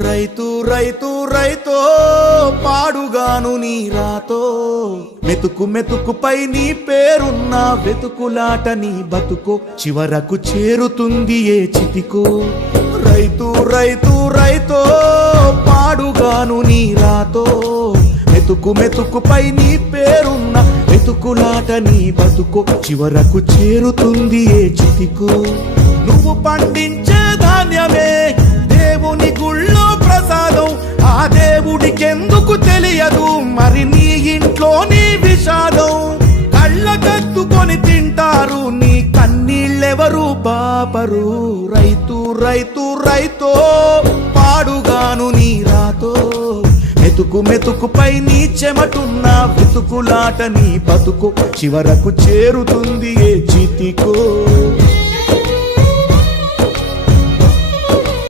రైతు రైతు రైతో పాడుగాను నీ రాతో మెతుకు మెతుకుపై నీ పేరున్న వెతుకులాట నీ బతుకో చివరకు చేరుతుంది ఏ చితికో రైతు రైతు రైతో పాడుగాను నీ రాతో మెతుకు మెతుకుపై నీ పేరున్న వెతుకులాట నీ బతుకో చివరకు చేరుతుంది ఏ చితికో నువ్వు పండించే ధాన్యమే దేవుని గుళ్ళో ప్రసాదం ఆ దేవుడికెందుకు తెలియదు మరి నీ ఇంట్లో నీ విషాదం కళ్ళకత్తుకొని తింటారు నీ కన్నీళ్ళెవరు పాపరు రైతు రైతు రైతో పాడుగాను నీ రాతో మెతుకు మెతుకుపై నీ చెమటున్న వెతుకులాట నీ బతుకు చివరకు చేరుతుంది ఏ చితికో